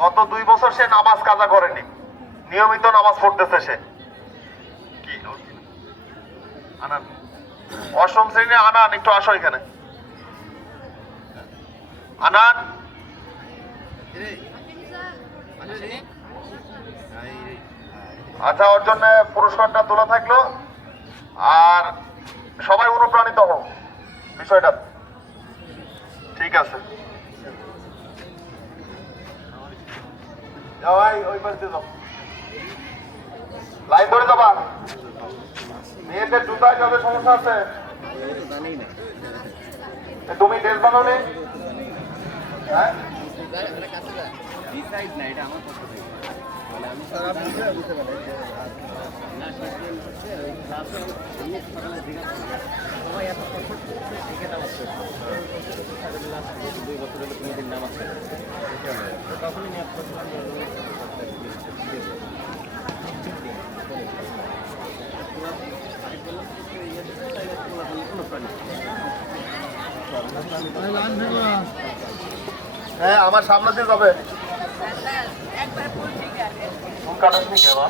গত 2 বছর সে নামাজ কাজা করেনি, নিয়মিত নামাজ পড়তেছে সে। কি আনান, অষ্টম শ্রেণী আনান, একটু আসো এখানে। আনান, আচ্ছা, ওর জন্য পুরস্কারটা তোলা থাকলো। আর সবাই অনুপ্রাণিত হোক বিষয়টা। ঠিক আছে, যাও ভাই, ওই পাশে যাও, লাইন ধরে যাবা। মেয়েদের জুতায় যাদের সমস্যা আছে, তুমি ড্রেস বানাওনি? হ্যাঁ, হ্যাঁ, আমার সামনে দিয়ে যাবে। চুল কাটাসনি কেন?